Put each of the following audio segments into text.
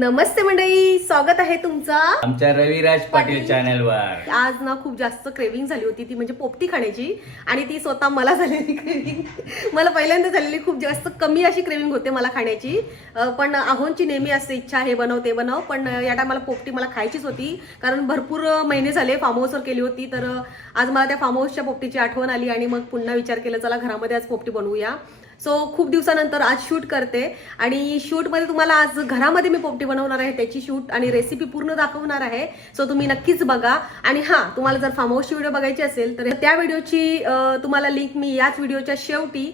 नमस्ते मंडळी, स्वागत आहे तुमचा आमच्या रविराज पाटील चॅनलवर। आज ना खूप जास्त क्रेविंग झाली होती ती म्हणजे पोपटी खाण्याची आणि ती स्वतः मला झालेली क्रेविंग मला पहिल्यांदा झालेली खूप जास्त कमी अशी क्रेविंग होते मला खाण्याची। पण आहोंची नेहमी असते इच्छा हे बनव ते बनव, पण या टायमाला पोपटी मला खायचीच होती कारण भरपूर महिने झाले फार्म हाऊसवर केली होती। तर आज मला त्या फार्म हाऊसच्या पोपटीची आठवण आली आणि मग पुन्हा विचार केला चला घरामध्ये आज पोपटी बनवूया। सो खूप दिवसानंतर आज शूट करते आणि शूटमध्ये तुम्हाला आज घरामध्ये मी पोपटी बनवणार आहे, त्याची शूट आणि रेसिपी पूर्ण दाखवणार आहे। सो तुम्ही नक्कीच बघा आणि हां, तुम्हाला जर फार्म हाऊसची व्हिडिओ बघायची असेल तर त्या व्हिडिओची तुम्हाला लिंक मी याच व्हिडिओच्या शेवटी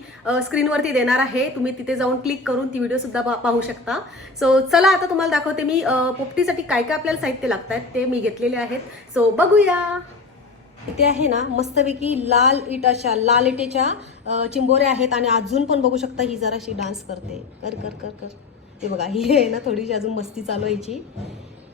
स्क्रीनवरती देणार आहे, तुम्ही तिथे जाऊन क्लिक करून ती व्हिडिओ सुद्धा पाहू शकता। सो चला आता तुम्हाला दाखवते मी पोपटीसाठी काय काय आपल्याला साहित्य लागतात ते मी घेतलेले आहेत। सो बघूया। इथे आहे ना मस्तपैकी लाल इटेच्या चिंबोऱ्या आहेत आणि अजून पण बघू शकता ही जराशी डान्स करते, कर कर कर कर ते बघा, ही आहे ना थोडीशी अजून मस्ती चालू व्हायची।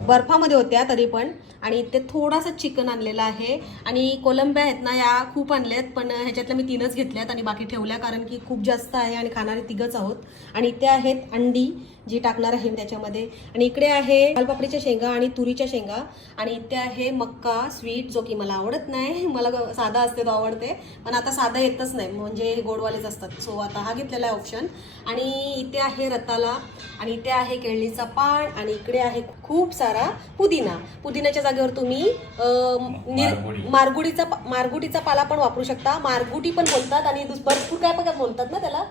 बर्फामध्ये होत्या तरी पण। आणि इथे थोडासा चिकन आणलेला आहे आणि कोलंब्या आहेत ना या खूप आणल्यात, पण ह्याच्यातल्या मी 3च घेतल्यात आणि बाकी ठेवल्या कारण की खूप जास्त आहे आणि खाणारे 3च आहोत। आणि इथे आहेत अंडी जी टाकणार आहे त्याच्यामध्ये, आणि इकडे आहे पालपापडीच्या शेंगा आणि तुरीच्या शेंगा, आणि इथे आहे मक्का स्वीट जो की मला आवडत नाही, मला साधा असते तो आवडते, पण आता साधा येतच नाही म्हणजे गोडवालेच असतात। सो आता हा घेतलेला आहे ऑप्शन। आणि इथे आहे रताला, आणि इथे आहे केळीचा पान, आणि इकडे आहे खूप सारा पुदिना। पुदिन्याच्या जागेवर तुम्ही मारगुटीचा पाला पण वापरू शकता, मारगुटी पण बोलतात आणि भरपूर काय पण बोलतात ना त्याला,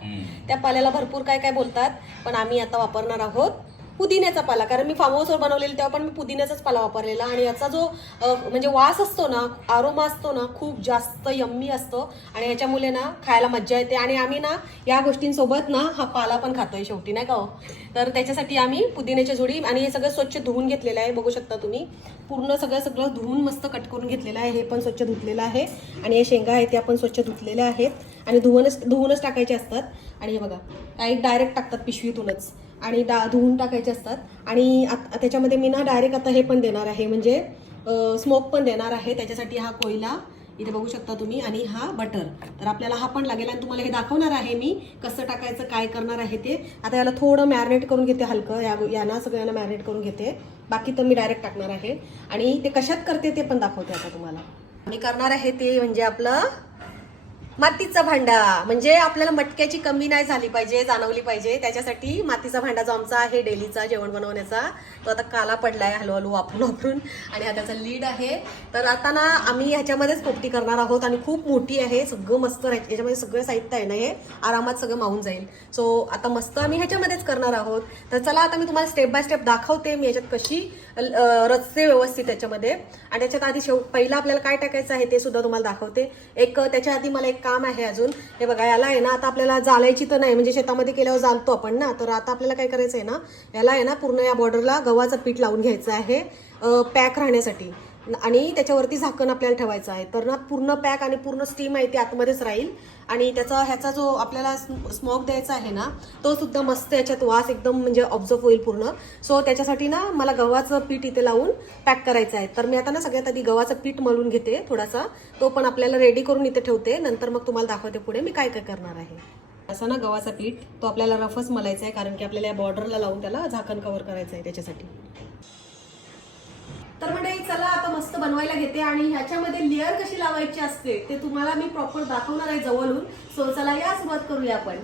त्या पाल्याला भरपूर काय काय बोलतात, पण आम्ही आता वापरणार आहोत पुदिन्याचा पाला कारण मी फार्म हाऊसवर बनवलेला तेव्हा पण मी पुदिन्याचाच पाला वापरलेला आणि याचा जो म्हणजे वास असतो ना, आरोमा असतो ना, खूप जास्त यम्मी असतो आणि ह्याच्यामुळे ना खायला मज्जा येते। आणि आम्ही ना या गोष्टींसोबत ना हा पाला पण खातोय शेवटी, नाही का हो। तर त्याच्यासाठी आम्ही पुदिन्याची जोडी आणि हे सगळं स्वच्छ धुवून घेतलेलं आहे, बघू शकता तुम्ही पूर्ण सगळं धुवून मस्त कट करून घेतलेलं आहे। हे पण स्वच्छ धुतलेलं आहे आणि हे शेंगा आहेत त्या पण स्वच्छ धुतलेल्या आहेत आणि धुवूनच टाकायचे असतात। आणि हे बघा काही डायरेक्ट टाकतात पिशवीतूनच आणि धुवून टाकायचे असतात। आणि त्याच्यामध्ये मी ना डायरेक्ट आता हे पण देणार आहे म्हणजे स्मोक पण देणार आहे, त्याच्यासाठी हा कोयला इथे बघू शकता तुम्ही आणि हा बटर, तर आपल्याला हा पण लागेल आणि तुम्हाला हे दाखवणार आहे मी कसं टाकायचं काय करणार आहे ते। आता याला थोडं मॅरिनेट करून घेते हलकं, यांना सगळ्यांना मॅरिनेट करून घेते, बाकी तर मी डायरेक्ट टाकणार आहे आणि ते कशात करते ते पण दाखवते आता तुम्हाला। मी करणार आहे ते म्हणजे आपलं मातीचा भांडा, म्हणजे आपल्याला मटक्याची कमी नाही झाली पाहिजे, जाणवली पाहिजे, त्याच्यासाठी मातीचा भांडा जो आमचा आहे डेलीचा जेवण बनवण्याचा तो आता काला पडलाय हळूहळू वापरून आणि हा त्याचा लीड आहे। तर आता ना आम्ही ह्याच्यामध्येच पोपटी करणार आहोत आणि खूप मोठी आहे, सगळं मस्त याच्यामध्ये सगळं साहित्य आहे ना हे आरामात सगळं मावून जाईल। सो आता मस्त आम्ही ह्याच्यामध्येच करणार आहोत। तर चला आता मी तुम्हाला स्टेप बाय स्टेप दाखवते मी याच्यात कशी रचते व्यवस्थित त्याच्यामध्ये, आणि त्याच्यात आधी पहिला आपल्याला काय टाकायचं आहे ते सुद्धा तुम्हाला दाखवते। त्याच्या आधी मला एक काम आहे अजून, हे बघा याला आहे ना आता आपल्याला जालायची तर नाही म्हणजे शेतामध्ये केल्यावर जाणतो आपण ना, तर आता आपल्याला काय करायचं आहे ना, याला आहे ना पूर्ण या बॉर्डरला गव्हाचं पीठ लावून घ्यायचं आहे पॅक राहण्यासाठी आणि त्याच्यावरती झाकण आपल्याला ठेवायचं आहे। तर ना पूर्ण पॅक आणि पूर्ण स्टीम आहे ती आतमध्येच राहील आणि ह्याचा जो आपल्याला स्मोक द्यायचा आहे ना तो सुद्धा मस्त याच्यात वास एकदम म्हणजे ऑब्झर्व होईल पूर्ण। सो त्याच्यासाठी ना मला गव्हाचं पीठ इथे लावून पॅक करायचं आहे। तर मी आता ना सगळ्यात आधी गव्हाचं पीठ मळून घेते थोडासा, तो पण आपल्याला रेडी करून इथे ठेवते, नंतर मग तुम्हाला दाखवते पुढे मी काय काय करणार आहे। असं ना गव्हाचं पीठ तो आपल्याला रफच मलायचं आहे कारण की आपल्याला या बॉर्डरला लावून त्याला झाकण कव्हर करायचं आहे त्याच्यासाठी। तर म्हणजे चला आता मस्त बनवायला घेते आणि ह्याच्यामध्ये लेअर कशी लावायची असते ते तुम्हाला मी प्रॉपर दाखवणार आहे जवळून। सो चला या सुरुवात करूया आपण।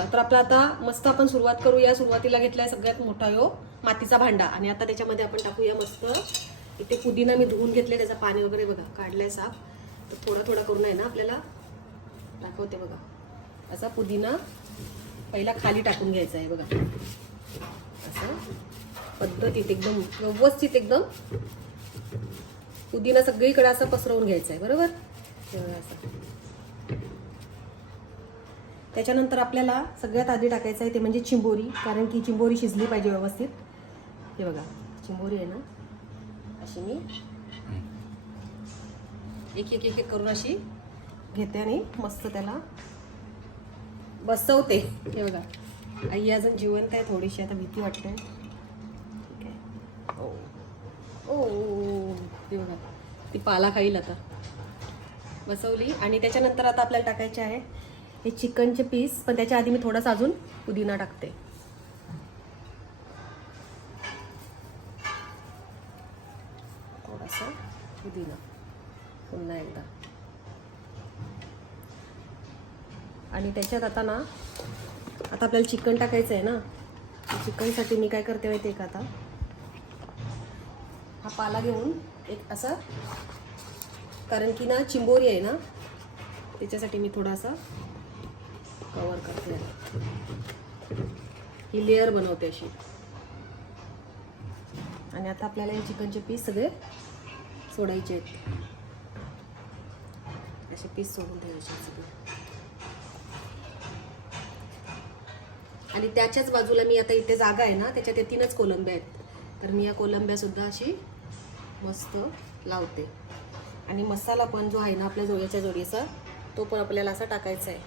तर आपला आता मस्त आपण सुरुवात करूया। सुरुवातीला घेतलाय सगळ्यात मोठा मातीचा भांडा आणि आता त्याच्यामध्ये आपण टाकूया मस्त इथे पुदिना मी धुवून घेतले, त्याचं पाणी वगैरे बघा काढलंय साफ, तर थोडा थोडा करून आहे ना आपल्याला दाखवते बघा। असा पुदिना पहिला खाली टाकून घ्यायचा आहे बघा, असं पद्धतीत एकदम व्यवस्थित एकदम पुदिना सगळीकडे असं पसरवून घ्यायचं आहे बरोबर। त्याच्यानंतर आपल्याला सगळ्यात आधी टाकायचं आहे ते म्हणजे चिंबोरी, कारण की चिंबोरी शिजली पाहिजे व्यवस्थित। हे बघा चिंबोरी आहे ना अशी मी एक एक एक करून अशी घेते आणि मस्त त्याला बसवते। हे बघा आई अजून जिवंत आहे थोडीशी, आता भीती वाटते। ओ ती बघा ती पाला खाईल आता, बसवली। आणि त्याच्यानंतर आता आपल्याला टाकायचे आहे हे चिकनचे पीस, पण त्याच्या आधी मी थोडासा अजून पुदिना टाकते। असं पुदिना पुन्हा एकदा. आणि त्याच्यात आता आपल्याला चिकन टाकायचं आहे ना. चिकनसाठी मी काय करते माहिती आहे का, आता हा पाला घेऊन एक असं, कारण की ना चिंबोरी आहे ना त्याच्यासाठी मी थोडासा कवर करते. ही लेअर बनवते अशी. आणि आता आपल्याला हे चिकनचे पीस सगळे सोडायचे आहेत. असे पीस सोडून ठेवायचे सगळे. आणि त्याच्याच बाजूला मी आता इथे जागा आहे ना त्याच्यात 3च कोलंब्या आहेत, तर मी या कोलंब्या सुद्धा अशी मस्त लावते. आणि मसाला पण जो आहे ना आपल्या जोड्याच्या जोडीचा तो पण आपल्याला असा टाकायचा आहे.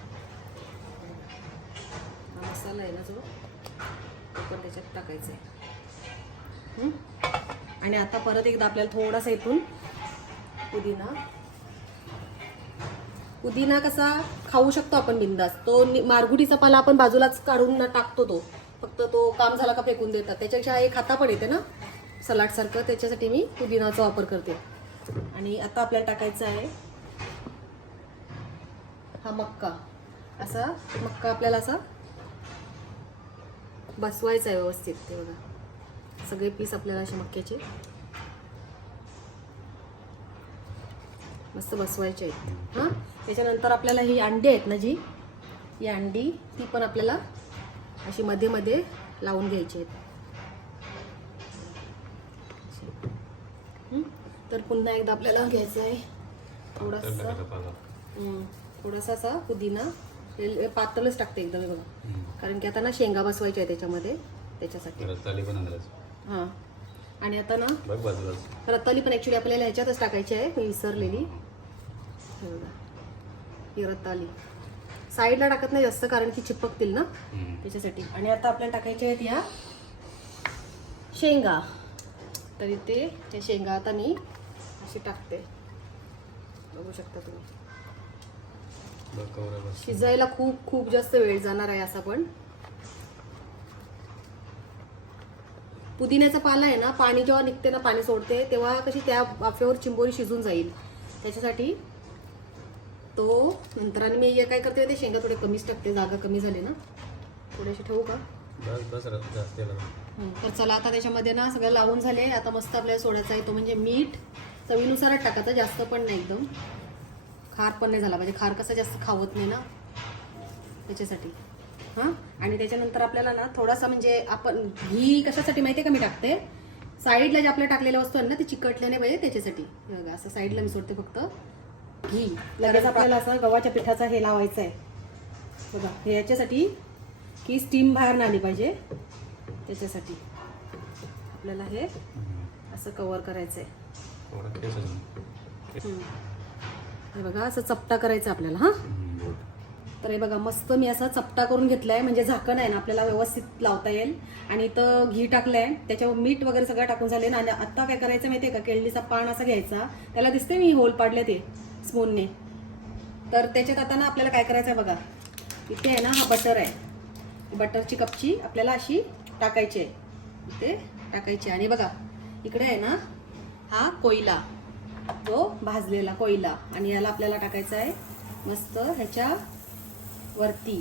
हा मसाला आहे ना जो तो पण त्याच्यात टाकायचा आहे. आणि आता परत एकदा आपल्याला थोडासा इथून पुदिना कसा खाऊ शकतो आपण बिंदास. तो मारगुटीचा पाला आपण बाजूलाच काढून टाकतो, तो फक्त तो काम झाला का फेकून देतात. त्याच्यापेक्षा एक खाता पण येते ना सलाड सारखं, त्याच्यासाठी मी पुदिनाचा वापर करते. आणि आता आपल्याला टाकायचं आहे हा मक्का. असा मक्का आपल्याला असा बसवायचा आहे व्यवस्थित. ते बघा सगळे पीस आपल्याला असे मक्याचे मस्त बसवायचे आहेत. हां, त्याच्यानंतर आपल्याला ही अंडी आहेत ना, ही अंडी ती पण आपल्याला अशी मध्ये मध्ये लावून घ्यायची आहेत. तर पुन्हा एकदा आपल्याला घ्यायचं आहे थोडासा असा पुदिना. पातळच टाकते एकदम बघा, कारण की आता ना शेंगा बसवायच्या आहे त्याच्यामध्ये, त्याच्यासाठी. हां, आणि आता ना रताळी पण ॲक्च्युली आपल्याला ह्याच्यातच टाकायची आहे, मी विसरलेली. ही रताळी साईडला टाकत नाही जास्त, कारण की चिपकतील ना त्याच्यासाठी. आणि आता आपल्याला टाकायच्या आहेत या शेंगा. तर इथे त्या शेंगा आता मी अशी टाकते, बघू शकता तुम्ही. शिजायला खूप खूप जास्त वेळ जाणार आहे असा. पण पुदिन्याचा पाला आहे ना, पाणी जेव्हा निघते ना, पाणी सोडते तेव्हा कशी त्या वाफेवर चिंबोरी शिजून जाईल, त्याच्यासाठी तो नंतर. आणि मी काय करते ते शेंगा थोडे कमीच टाकते, जागा कमी झाली ना. थोडेसे ठेवू का? तर चला आता त्याच्यामध्ये ना सगळं लावून झाले. आता मस्त आपल्याला सोडायचा आहे तो म्हणजे मीठ चवीनुसारच टाकायचं, जास्त पण नाही, एकदम खार पण नाही झाला पाहिजे. खार कसं जास्त खावत नाही ना त्याच्यासाठी. हां, आणि त्याच्यानंतर आपल्याला ना थोडासा म्हणजे आपण घी कशासाठी माहिती आहे का मी टाकते, साईडला जे आपल्या टाकलेल्या वस्तू आहे ना ते चिकटल्याने पाहिजे त्याच्यासाठी. बघा असं साईडला मी सोडते फक्त घी. लगेच आपल्याला असं गव्हाच्या पिठाचा हे लावायचं आहे बघा, हे याच्यासाठी की स्टीम बाहेर नाही आली पाहिजे, त्याच्यासाठी आपल्याला हे असं कव्हर करायचं आहे. हे बघा असं चपटा करायचं आपल्याला. हां, तर हे बघा मस्त मी असा चपटा करून घेतलाय, म्हणजे झाकण आहे ना आपल्याला व्यवस्थित लावता येईल. आणि इथं घी टाकलंय, त्याच्यावर मीठ वगैरे सगळं टाकून झाले ना. आणि आता काय करायचं माहितीये का, केळीचा पान असा घ्यायचा, त्याला दिसते मी होल पाडले ते स्पूनने. तर त्याच्यात आता ना आपल्याला काय करायचं आहे बघा, इथे आहे ना हा बटर आहे, बटरची कपची आपल्याला अशी टाकायची आहे, इथे टाकायची. आणि बघा इकडे आहे ना हा कोयला, जो भाजलेला कोयला, आणि याला आपल्याला टाकायचा आहे मस्त ह्याच्या वरती,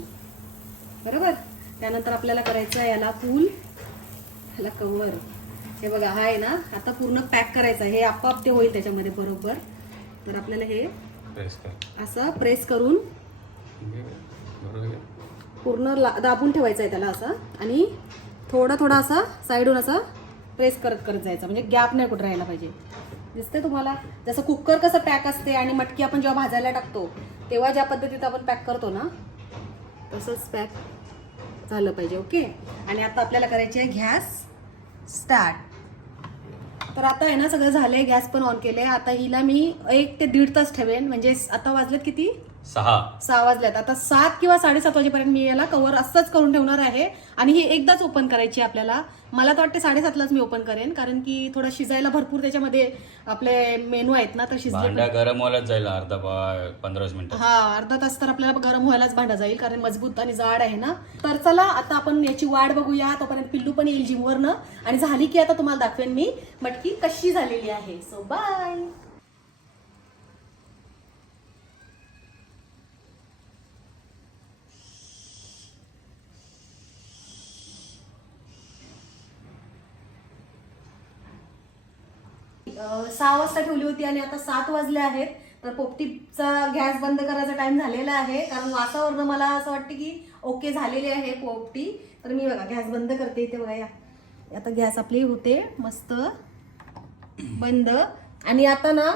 बरोबर. त्यानंतर आपल्याला करायचं आहे याला फुल, ह्याला कव्हर. हे बघा हा आहे ना आता पूर्ण पॅक करायचं आहे, हे आपोआप ते होईल त्याच्यामध्ये बरोबर. तर आपल्याला हे असं प्रेस करून पूर्ण दाबून ठेवायचं आहे त्याला असं, आणि थोडा थोडा असा साईडून असं प्रेस करत करत जायचं, म्हणजे गॅप नाही कुठं राहायला पाहिजे. दिसते तुम्हाला, जसं कुकर कसं पॅक असते आणि मटकी आपण जेव्हा भाजायला टाकतो तेव्हा ज्या पद्धतीत आपण पॅक करतो ना तसंच पॅक झालं पाहिजे. ओके, आणि आता आपल्याला करायची आहे गॅस स्टार्ट. तर आता आहे ना सगळं झालंय, गॅस पण ऑन केले. आता हिला मी 1 ते 1.5 तास ठेवेन, म्हणजे आता वाजलेत किती 6 वाजल्यात. आता 7 किंवा 7:30 वाजेपर्यंत मी याला कव्हर असंच करून ठेवणार आहे. आणि ही एकदाच ओपन करायची आपल्याला. मला तर वाटते 7:30लाच मी ओपन करेन, कारण की थोडं शिजायला भरपूर त्याच्यामध्ये आपले मेनू आहेत ना, तर शिजले भांडा गरम व्हायलाच जाईल अर्धा 15 मिनिटं. हा, अर्धा तास तर आपल्याला गरम व्हायलाच भांडा जाईल, कारण मजबूत आणि जाड आहे ना. तर चला आता आपण याची वाट बघूया. तोपर्यंत पिल्लू पण येईल जिमवरनं, आणि झाली की आता तुम्हाला दाखवेन मी मटकी कशी झालेली आहे. So bye. अं, 6 वाजता ठेवली होती आणि आता 7 वाजले आहेत. तर पोपटीचा गॅस बंद करायचा टाइम झालेला आहे, कारण वासावरनं मला असं वाटतं की ओके झालेली आहे पोपटी. तर मी बघा गॅस बंद करते. इथे बघा, या आता गॅस आपली होते मस्त बंद. आणि आता ना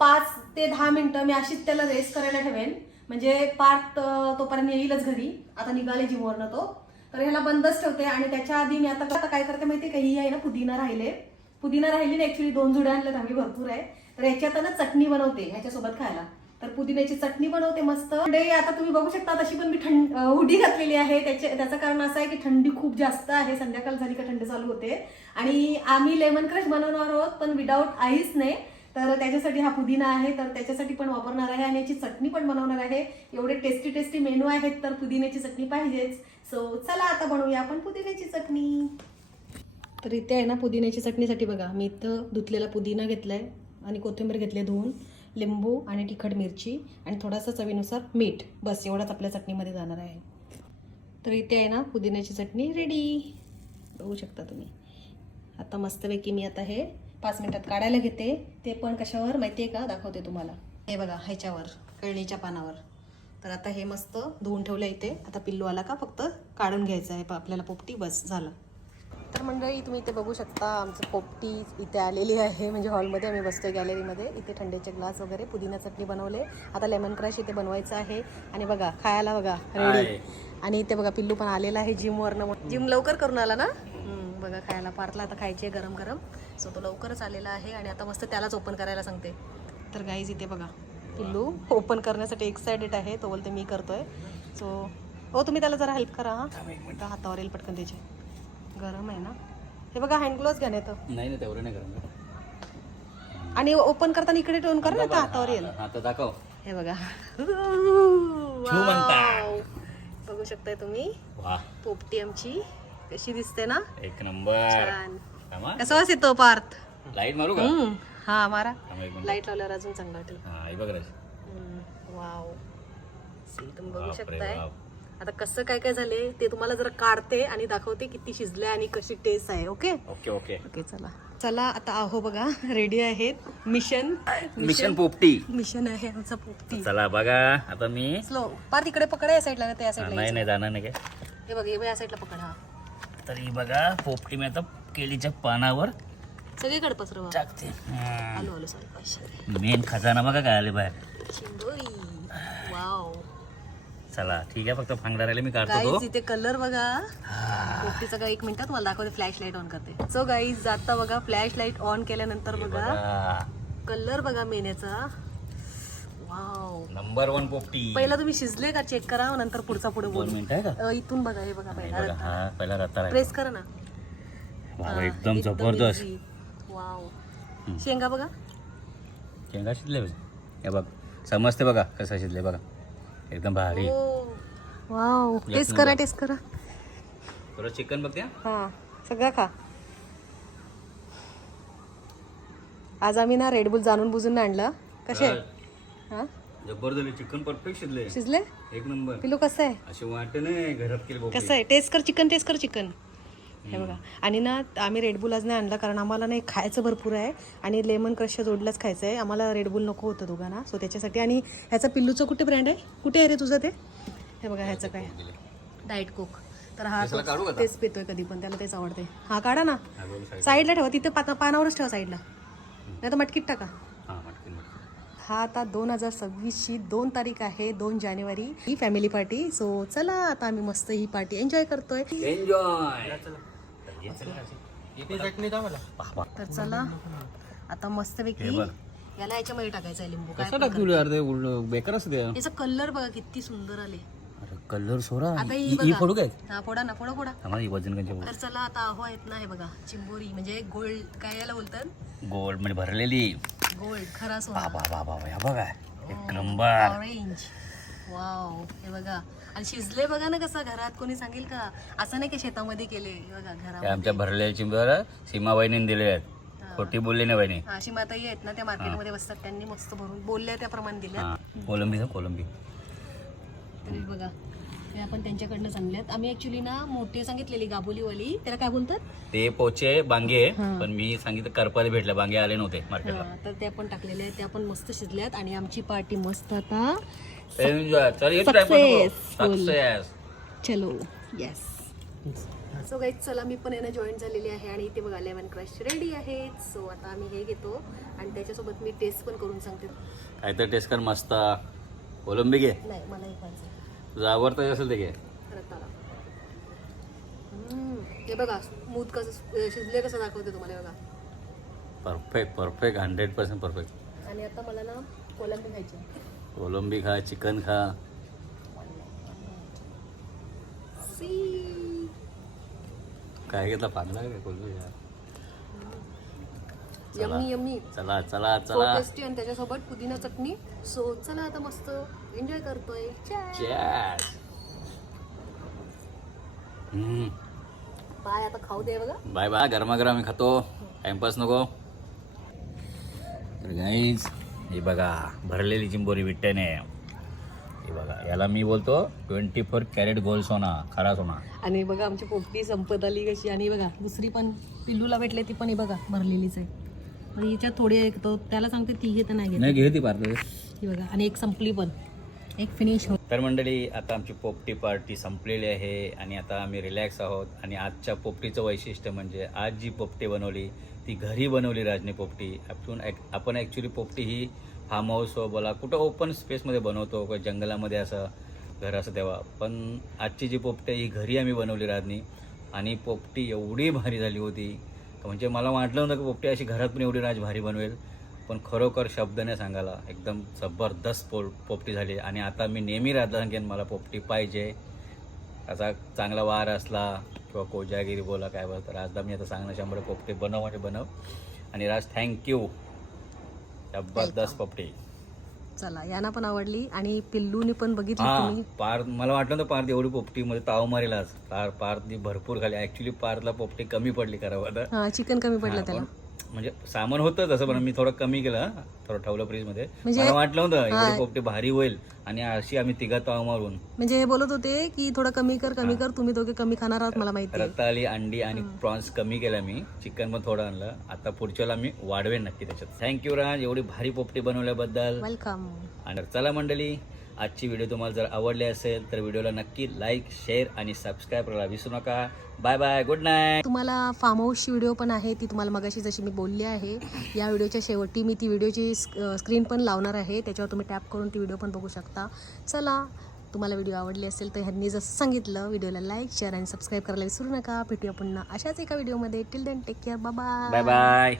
5 ते 10 मिनिटं मी अशीच त्याला रेस्ट करायला ठेवेन, म्हणजे पार्ट तोपर्यंत येईलच घरी. आता निघाले जिमवरनं तो, तर ह्याला बंदच ठेवते. आणि त्याच्या आधी मी आता काय करते माहितीये का, ही आहे ना पुदिना राहिली ना, ऍक्च्युली 2 जुड्या आणल्यात आम्ही, भरपूर आहे. तर याच्यात ना चटणी बनवते ह्याच्यासोबत खायला. तर पुदिन्याची चटणी बनवते मस्त. आता तुम्ही बघू शकता, तशी पण मी हुडी घातलेली आहे. त्याचं कारण असं आहे की थंडी खूप जास्त आहे. संध्याकाळ झाली का थंडी चालू होते. आणि आम्ही लेमन क्रश बनवणार आहोत, पण विदाऊट आईस नाही. तर त्याच्यासाठी हा पुदिना आहे, तर त्याच्यासाठी पण वापरणार आहे. आणि याची चटणी पण बनवणार आहे. एवढे टेस्टी मेनू आहेत, तर पुदिन्याची चटणी पाहिजेच. सो चला आता बनवूया आपण पुदिन्याची चटणी. तर इथे आहे ना पुदिन्याची चटणीसाठी बघा, मी इथं धुतलेला पुदिना घेतलाय आणि कोथिंबीर घेतली धुवून, लिंबू आणि तिखट मिरची आणि थोडासा चवीनुसार मीठ. बस एवढाच आपल्या चटणीमध्ये जाणार आहे. तर इथे आहे ना पुदिन्याची चटणी रेडी, बघू शकता तुम्ही. आता मस्तपैकी मी आता हे 5 मिनिटात काढायला घेते. ते पण कशावर माहिती आहे का, दाखवते तुम्हाला. हे बघा ह्याच्यावर, कळणीच्या पानावर. तर आता हे मस्त धुवून ठेवलं इथे. आता पिल्लू आला का फक्त काढून घ्यायचं आहे आपल्याला पोपटी, बस झालं. तर मंडळी तुम्ही इथे बघू शकता, आमचं पोपटी इथे आलेली आहे, म्हणजे हॉलमध्ये आम्ही बसतोय गॅलरीमध्ये. इथे थंडीचे ग्लास वगैरे, पुदिना चटणी बनवले. आता लेमन क्रश इथे बनवायचं आहे. आणि बघा खायला बघा रेडी. आणि इथे बघा पिल्लू पण आलेला आहे जिमवरनं. जिम लवकर करून आला ना. बघा खायला पार्थला आता खायची आहे गरम गरम. सो तो लवकरच आलेला आहे आणि आता मस्त त्यालाच ओपन करायला सांगते. तर गाईज इथे बघा पिल्लू ओपन करण्यासाठी एक्सायटेड आहे. तो बोलते मी करतोय. सो हो तुम्ही त्याला जरा हेल्प करा. हा हातावर येईल पटकन त्याचे, गरम आहे ना. हे बघा हँड ग्लोव्स घ्या. नाही तेवढं नाही गरम. आणि ओपन करताना इकडे ठेवून कर ना, हातावर येईल. दाखव. हे बघा बघू शकताय तुम्ही पोपटी आमची कशी दिसते ना, एक नंबर. छान. कसं वास येतो पार्थ? लाईट मारू का? हा मारा. लाईट लावल्यावर अजून चांगला वाटेल. वाव, तुम्ही बघू शकताय. आता कसं काय काय झाले ते तुम्हाला जरा काढते आणि दाखवते किती शिजले आणि कशी टेस्ट आहे. Okay okay okay okay. चला आता आहो बघा रेडी आहेत. मिशन पोपटी मिशन आहे आमचा पोपटी. चला बघा आता मी स्लो पार तिकडे पकडा, या साईडला त्या साईडला. नाही जाणार नाही काय. हे बघ या साईडला पकड. हा तरी बघा पोपटी मी आता केळीच्या पानावर सगळीकडे पसरवा टाकते. आलो आलो सॉरी. मेन खजाना बघा काय आले बाहेर. चिंबोरी. वाव. चला ठीक आहे, फक्त फांगडा राहिले मी काढतो. इथे कलर बघा पोपटीचा का. 1 मिनिटात मला दाखवते. फ्लॅश लाईट ऑन करते. सो गाईज आता बघा फ्लॅश लाईट ऑन केल्यानंतर बघा कलर बघा मेन्याचा. वाव, नंबर 1 पोपटी. पहिला तुम्ही शिजले का चेक करा, नंतर पुढचा पुढे 2 मिनिट आहे का. इथून बघा हे बघा पहिला रत्ता प्रेस करा ना. एकदम जबरदस्त. वाव. शेंगा बघा, शेंगा शिजले हे बघ, समजते बघा कसं शिजले बघा, एकदम भारी. वाव, टेस्ट करा. थोडं चिकन बघते. हा सगळं खा. आज आम्ही ना रेडबुल जाणून बुजून आणलं. कसे हा जबरदस्त चिकन परफेक्ट शिजले एक नंबर. पिलू कसं आहे असे वाटत नाही घरात केलं. कसं आहे टेस्ट कर चिकन. हे बघा. आणि ना आम्ही रेडबुल आज नाही आणला, कारण आम्हाला नाही खायचं भरपूर आहे आणि लेमन क्रशच्या जोडीलाच खायचं आहे आम्हाला. रेडबुल नको होतं दोघांना, सो त्याच्यासाठी. आणि ह्याचा पिल्लूचं कुठे ब्रँड आहे, कुठे आहे रे तुझं ते? हे बघा ह्याचं काय डाएट कोक. तर हा तेच पितोय कधी पण, त्याला तेच आवडते. हा काढा ना, साईडला ठेवा तिथे, पानावरच ठेवा साईडला, नाही तर मटकीत टाका. हा आता 2026ची 2 तारीख आहे, 2 जानेवारी ही फॅमिली पार्टी. सो चला आता आम्ही मस्त ही पार्टी एन्जॉय करतोय. तर चला आता मस्तपैकी याला याच्यामध्ये टाकायचं आहे लिंबू. काय कसं पण टाकू यार ते बेकार असते करता. याचा कलर बघा किती सुंदर आले. अरे कलर सोडा आता ही ही बघा. फोडू काय हा फोडा ना, फोडा. आम्हाला वजन कंचे तर चला आता आहो आहेत ना, हे बघा चिंबोरी म्हणजे गोल्ड, काय याला बोलतात, गोल्ड मध्ये भरलेली. गोल्ड खरा सोना, बाबा बाबा या बघा एक नंबर. ऑरेंज. वाव, हे बघा. आणि शिजले बघा ना कसं, घरात कोणी सांगेल का, असं नाही की शेतामध्ये केले. हे बघा ते घरामध्ये. आमच्या भरलेल्या चिंबर सीमा वहिनीने दिले आहेत. खोटी बोलली नाही वहिनी. अशी माताई आहेत ना, त्या मार्केटमध्ये बसतात, त्यांनी मस्त भरून बोलल्या त्याप्रमाणे दिल्या. हा कोलंबी ना कोलंबी. तरी बघा हे आपण त्यांच्याकडनं सांगल्यात. आम्ही ऍक्च्युली ना मोठी सांगितलेली गाबोलीवाली, त्याला काय बोलतात, ते पोचे बांगे हा. पण मी सांगितलं करपाले भेटले, बांगे आले नव्हते मार्केटला. हा, तर त्या पण टाकलेल्या आहेत, त्या पण मस्त शिजल्यात. आणि आमची पार्टी मस्त आता एन्जॉय. चल ये Successful. सक्सेस. चलो. येस. सो गाईज चला, मी पण यांना जॉईन झालेली आहे आणि इथे बघा लेमन क्रश रेडी आहे. सो आता आम्ही हे घेतो आणि त्याच्यासोबत मी टेस्ट पण करून सांगते. काहीतरी टेस्ट कर मस्त. कोलंबी घे, नाही मला हे खायचं तुझं आवडतं असेल ते घे. खरंच आला. हे बघा स्मूथ कसं शिजले, कसं दाखवते तुम्हाला. हे बघा परफेक्ट परफेक्ट 100% परफेक्ट. आणि आता मला ना कोलंबी खायची. कोलंबी खा, चिकन खा. काय घेतला पागला काय कोलंबी खा. चला. यम्मी यम्मी, चला चला सो चला. टेस्टी. आणि त्याच्यासोबत पुदिना चटणी. सो चला आता मस्त एन्जॉय करतोय. Cheers. बाय, आता खाऊ दे बघा. Bye bye. गरमागरम मी खातो, टाइमपास नको. तर गाईज हे बघा भरलेली चिंबोरी विट्ट्याने. हे बघा याला मी बोलतो 24 कॅरेट गोल्ड सोना, खरा सोना. आणि बघा आमची पोपटी संपत आली कशी. आणि बघा दुसरी पण पिल्लूला भेटले, ती पण हे बघा भरलेलीच आहे. म्हणजे हिच्यात थोडी एक तो त्याला सांगते ती घेत नाही घेत. नाही घेते पार्टी. ही बघा, आणि एक संपली पण, एक फिनिश होत. तर मंडळी आता आमची पोपटी पार्टी संपलेली आहे आणि आता आम्ही रिलॅक्स आहोत. आणि आजच्या पोपटीचं वैशिष्ट्य म्हणजे आज जी पोपटी बनवली ती घरी बनवली राजने पोपटी. आपण ॲक्च्युली पोपटी ही फार्म हाऊस बोला कुठं ओपन स्पेसमध्ये बनवतो किंवा जंगलामध्ये असं घर असं तेव्हा, पण आजची जी पोपटी ही घरी आम्ही बनवली राजनी. आणि पोपटी एवढी भारी झाली होती म्हणजे मला वाटलं नव्हतं की पोपटी अशी घरात पण एवढी राज भारी बनवेल. पण खरोखर शब्दाने सांगायला एकदम जबरदस्त पोपटी झाली. आणि आता मी नेहमी राहता सांगेन मला पोपटी पाहिजे. त्याचा चांगला वार असला किंवा कोजागिरी बोला काय बोला, तर राजदा मी आता सांगणं 100 पोपटी बनव म्हणजे बनव. आणि राज थँक्यू, जबरदस्त पोपटी. चला, यांना पण आवडली आणि पिल्लूनी पण बघितली हा तुम्ही. पार मला वाटलं ना पार्थ एवढी पोपटीमध्ये ताव मारेल आज. पार्थनी भरपूर खाली. ऍक्च्युली पार्थला पोपटी कमी पडली करावं तर. हा, चिकन कमी पडलं हा, त्याला. पण म्हणजे सामान होतं तसं, पण मी थोडं कमी केलं, थोडं ठेवलं फ्रीजमध्ये. म्हणजे मला वाटलं होतं एवढी पोपटी भारी होईल आणि अशी आम्ही तिघा ताव मारून. म्हणजे हे बोलत होते की थोडं कमी कर, तुम्ही दोघे कमी खाणार आहात मला माहिती आहे. रताळी, अंडी आणि प्रॉन्स कमी केल्या मी. चिकन पण थोडं आणलं. आता पुढच्याला मी वाढवेन नक्की त्याच्यात. थँक्यू राज एवढी भारी पोपटी बनवल्याबद्दल. वेलकम. आणि चला मंडळी, आजची व्हिडिओ तुम्हाला जर आवडली असेल तर व्हिडिओला नक्की लाईक, शेअर आणि सबस्क्राईब करायला विसरू नका. Bye bye, good night. तुम्हाला फार्म हाऊसची व्हिडिओ पण आहे, ती तुम्हाला मगाशी जशी मी बोलली आहे. या व्हिडिओच्या शेवटी मी ती व्हिडिओची स्क्रीन पण लावणार आहे, त्याच्यावर तुम्ही टॅप करून ती व्हिडिओ पण बघू शकता. चला, तुम्हाला व्हिडिओ आवडली असेल तर ह्यांनी जसं सांगितलं व्हिडिओला लाईक, शेअर आणि सबस्क्राईब करायला विसरू नका. भेटूया पुन्हा अशाच एका व्हिडिओमध्ये. Till then take care. Bye bye bye.